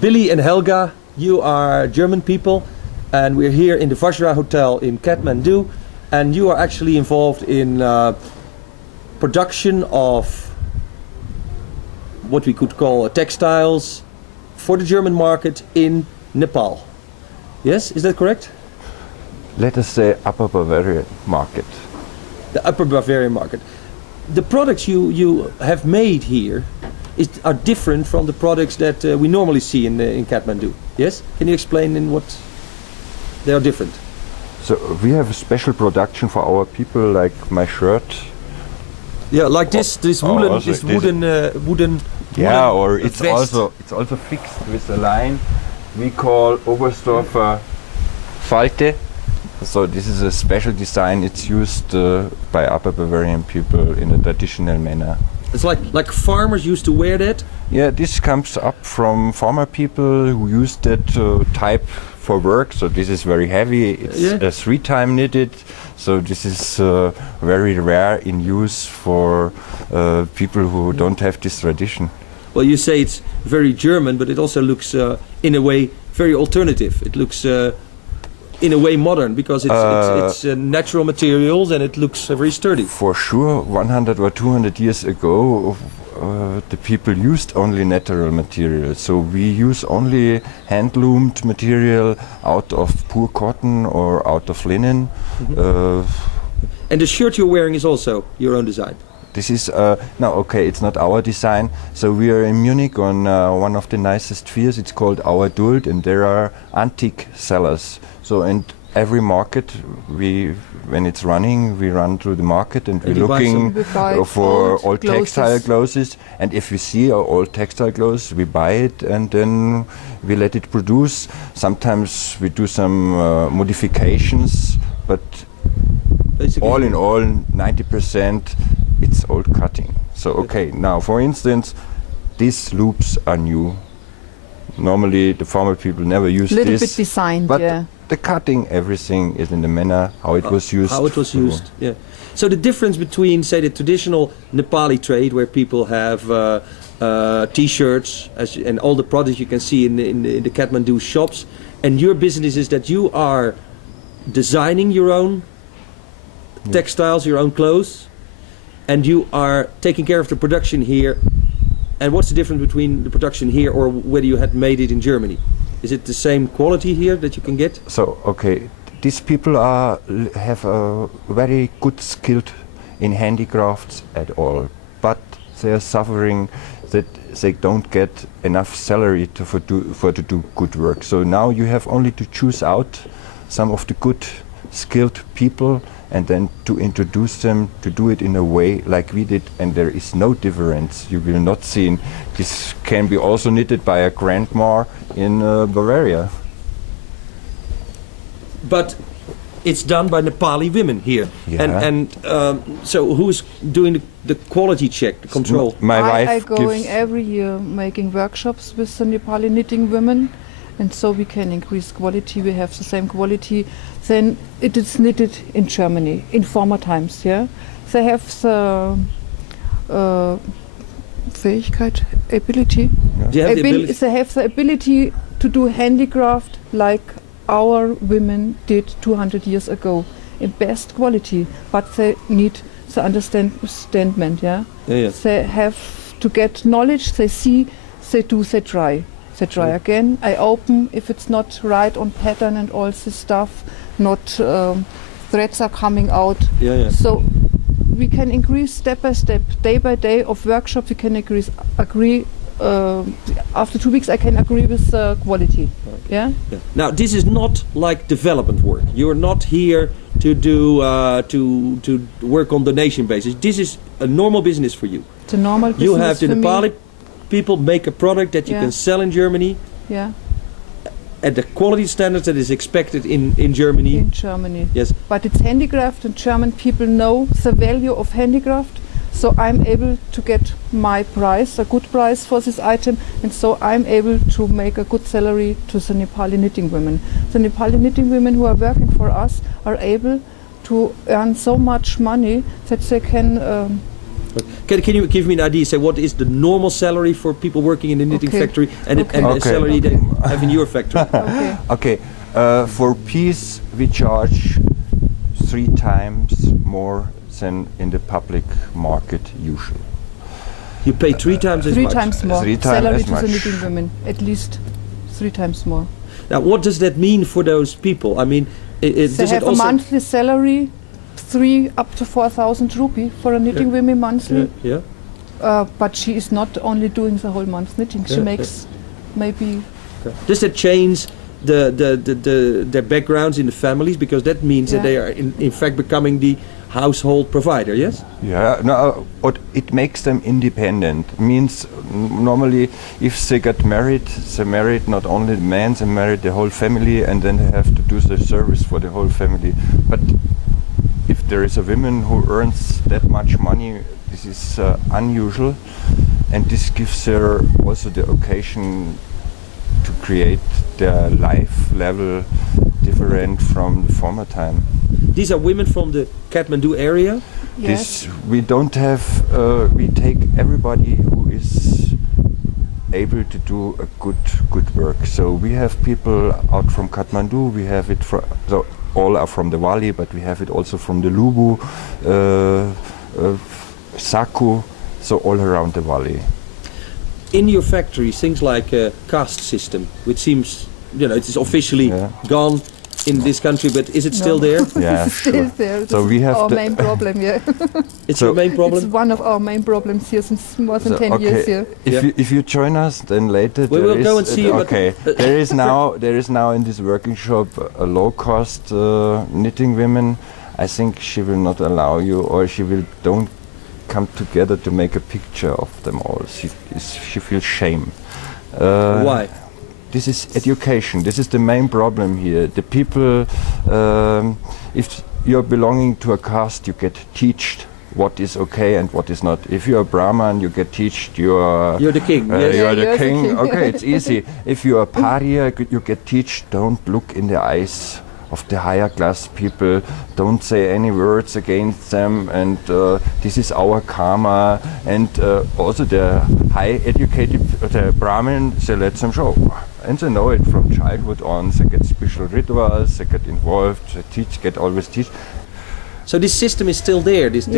Billy and Helga, you are German people, and we're here in the Vajra Hotel in Kathmandu, and you are actually involved in production of what we could call textiles for the German market in Nepal. Yes, is that correct? Let us say Upper Bavarian market. The Upper Bavarian market. The products you have made here are different from the products that we normally see in Kathmandu. Yes? Can you explain in what they are different? So we have a special production for our people, like my shirt. Yeah, like this woolen, wooden. Yeah, or it's vest. also fixed with a line we call Oberstdorfer Falte. So this is a special design. It's used by Upper Bavarian people in a traditional manner. It's like farmers used to wear that. Yeah, this comes up from farmer people who used that type for work. So this is very heavy. It's 3-time knitted. So this is very rare in use for people who don't have this tradition. Well, you say it's very German, but it also looks, in a way, very alternative. It looks, in a way, modern because it's natural materials and it looks very sturdy. For sure, 100 or 200 years ago, the people used only natural material. So we use only hand-loomed material out of pure cotton or out of linen. And the shirt you're wearing is also your own design? This is, it's not our design. So we are in Munich on one of the nicest fairs. It's called Our Duld, and there are antique sellers. So in every market, when it's running, we run through the market and we're looking for old textile clothes. And if we see our old textile clothes, we buy it and then we let it produce. Sometimes we do some modifications, but basically, all in all, 90% it's old cutting. So okay, now for instance, these loops are new. Normally the farmer people never use this. Little bit designed, but yeah. The cutting, everything is in the manner how it was used. How it was used, yeah. So the difference between, say, the traditional Nepali trade, where people have T-shirts and all the products you can see in the Kathmandu shops, and your business is that you are designing your own textiles, your own clothes, and you are taking care of the production here. And what's the difference between the production here or whether you had made it in Germany? Is it the same quality here that you can get? So, okay, these people have a very good skilled in handicrafts at all, but they are suffering that they don't get enough salary to do good work. So now you have only to choose out some of the good skilled people and then to introduce them to do it in a way like we did, and there is no difference. You will not see. This can be also knitted by a grandma in Bavaria. But it's done by Nepali women here. Yeah. And so who's doing the quality check, the control? My wife I going every year making workshops with the Nepali knitting women, and so we can increase quality. We have the same quality than it is knitted in Germany in former times. Yeah, they have the Fähigkeit, ability. Yeah. They have the ability to do handicraft like our women did 200 years ago in best quality, but they need the understandment. Yeah, they have to get knowledge. They see, they do, they try. They try again. I open if it's not right on pattern and all this stuff. Not threads are coming out. So we can increase step by step, day by day of workshop. We can agree. After 2 weeks, I can agree with quality. Yeah. Now this is not like development work. You are not here to do to work on donation basis. This is a normal business for you. It's a normal business. You have the for Nepali me. People make a product that you can sell in Germany. Yeah. At the quality standards that is expected in Germany. In Germany. Yes. But it's handicraft, and German people know the value of handicraft. So I'm able to get my price, a good price for this item, and so I'm able to make a good salary to the Nepali knitting women. The Nepali knitting women who are working for us are able to earn so much money that they can Can you give me an idea? Say, what is the normal salary for people working in the knitting factory, and the salary they have in your factory? Okay. For piece, we charge 3 times more than in the public market usually. You pay 3 times as much. 3 times more. 3 times salary as to much. the knitting women, at least 3 times more. Now, what does that mean for those people? I mean, They does have it a also monthly salary, 3 up to 4,000 rupee for a knitting women monthly. Yeah. But she is not only doing the whole month knitting. She makes maybe. Does that change their backgrounds in the families? Because that means that they are in fact becoming the household provider. Yes. Yeah, no, it makes them independent. Means normally, if they get married, they married not only the man, they married the whole family, and then they have to do the service for the whole family. But if there is a woman who earns that much money, this is unusual, and this gives her also the occasion to create their life level different from the former time. These are women from the Kathmandu area. This we don't have. We take everybody who is able to do a good work. So we have people out from Kathmandu. We have it from. So all are from the valley, but we have it also from the Lubu, Saku, so all around the valley. In your factory, things like a caste system, which seems, it is officially gone in this country, but is it still there? Yeah, It's still sure. there. So we have our the main problem. It's your main problem. It's one of our main problems here since more than 10 years here. If you join us, then later we will go and see you. Okay, there is now in this working shop a low cost knitting women. I think she will not allow you, or she will don't come together to make a picture of them all. She feels shame. Why? This is education. This is the main problem here. The people, if you're belonging to a caste, you get taught what is okay and what is not. If you're a Brahman, you get taught you're the king. Yes. you're the you're king. the king. Okay, it's easy. If you're a paria, you get taught don't look in the eyes of the higher class people, don't say any words against them, and this is our karma. And also the high educated, the Brahmin, they let them show. And they know it from childhood on. They get special rituals, they get involved, they always teach. So this system is still there. This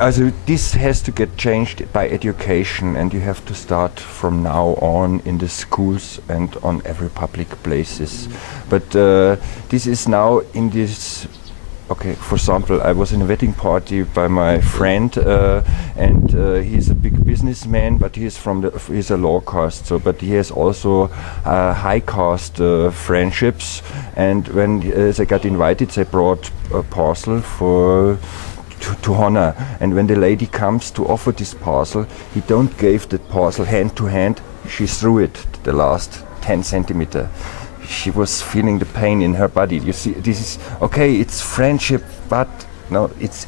Also, this has to get changed by education, and you have to start from now on in the schools and on every public places. But this is now in this. Okay, for example, I was in a wedding party by my friend, and he's a big businessman, but he's a low caste. So, but he has also high caste friendships. And when they got invited, they brought a parcel to honor. And when the lady comes to offer this parcel, he don't give the parcel hand to hand. She threw it the last 10 centimeter. She was feeling the pain in her body. You see, this is okay. It's friendship, but no, it's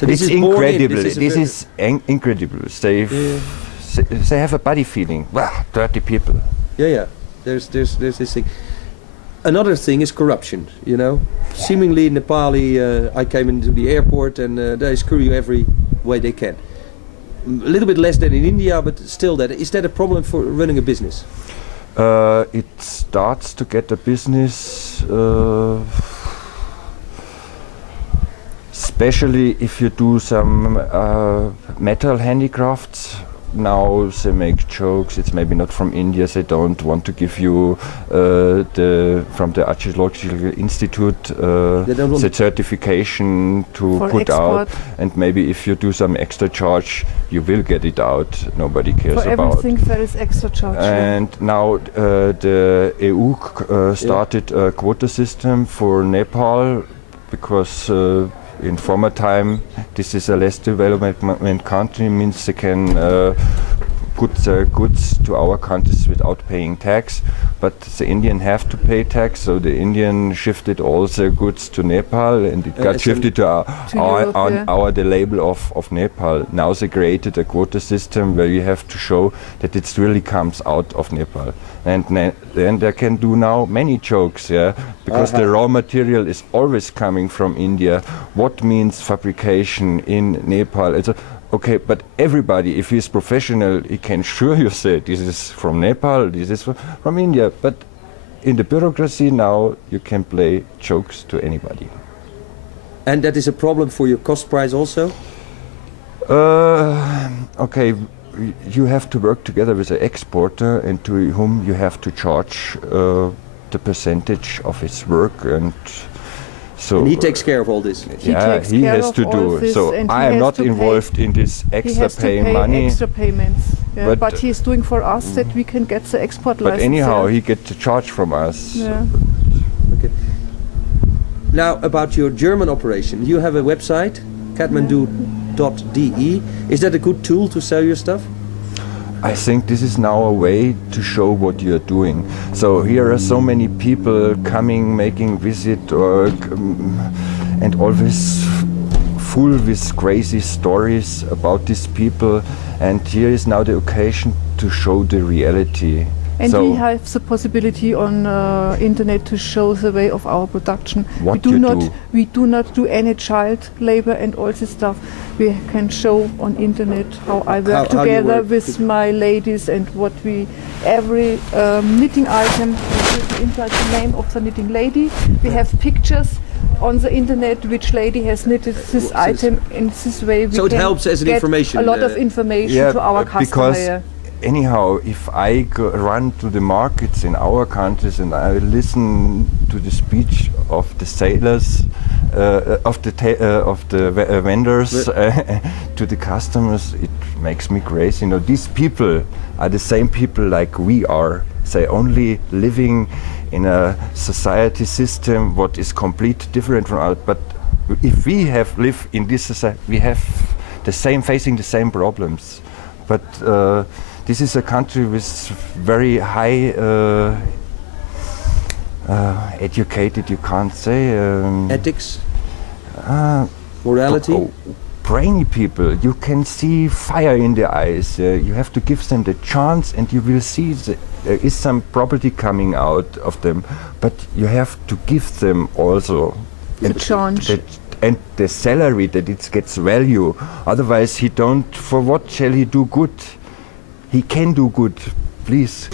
incredible. This is incredible. They have a body feeling. Wow, dirty people. Yeah. There's this thing. Another thing is corruption. Seemingly Nepali. I came into the airport and they screw you every way they can. A little bit less than in India, but still, is that a problem for running a business? It starts to get a business, especially if you do some metal handicrafts. Now they make jokes. It's maybe not from India. They don't want to give you from the Archaeological Institute the certification to put export. out. And maybe if you do some extra charge, you will get it out. Nobody cares For about. everything there is extra charge. And now the EU started a quota system for Nepal because in former time this is a less development country, means they can put their goods to our countries without paying tax, but the Indian have to pay tax, so the Indian shifted all their goods to Nepal, and it got shifted to the label of Nepal. Now they created a quota system where you have to show that it really comes out of Nepal, and then they can do now many jokes, because the raw material is always coming from India. What means fabrication in Nepal? It's okay, but everybody, if he's professional, he can sure you say this is from Nepal, this is from India. But in the bureaucracy now, you can play jokes to anybody. And that is a problem for your cost price also? Okay, you have to work together with the exporter, and to whom you have to charge the percentage of his work, and so and he takes care of all this. He has to do. So I am not involved in this extra money. Extra payments, but he's doing for us that we can get the export license. But anyhow, he gets the charge from us. Yeah. Okay. Now about your German operation, you have a website, katmandu.de. Is that a good tool to sell your stuff? I think this is now a way to show what you're doing. So here are so many people coming, making visit, and always full with crazy stories about these people. And here is now the occasion to show the reality. And we have the possibility on internet to show the way of our production. We do not do any child labor and all this stuff. We can show on internet how I work together with my ladies, and what every knitting item inside the name of the knitting lady. We have pictures on the internet which lady has knitted this item in this way. So it helps as an information. A lot of information to our customer. Anyhow, if I run to the markets in our countries and I listen to the speech of the sailors, of the vendors, to the customers, it makes me crazy. You know, these people are the same people like we are. They only living in a society system what is completely different from ours. But if we live in this society, we have facing the same problems. But this is a country with very high educated, you can't say. Ethics? Morality? Brainy people. You can see fire in their eyes. You have to give them the chance, and you will see there is some property coming out of them. But you have to give them also the chance. And the salary, that it gets value. Otherwise, for what shall he do good? He can do good, please.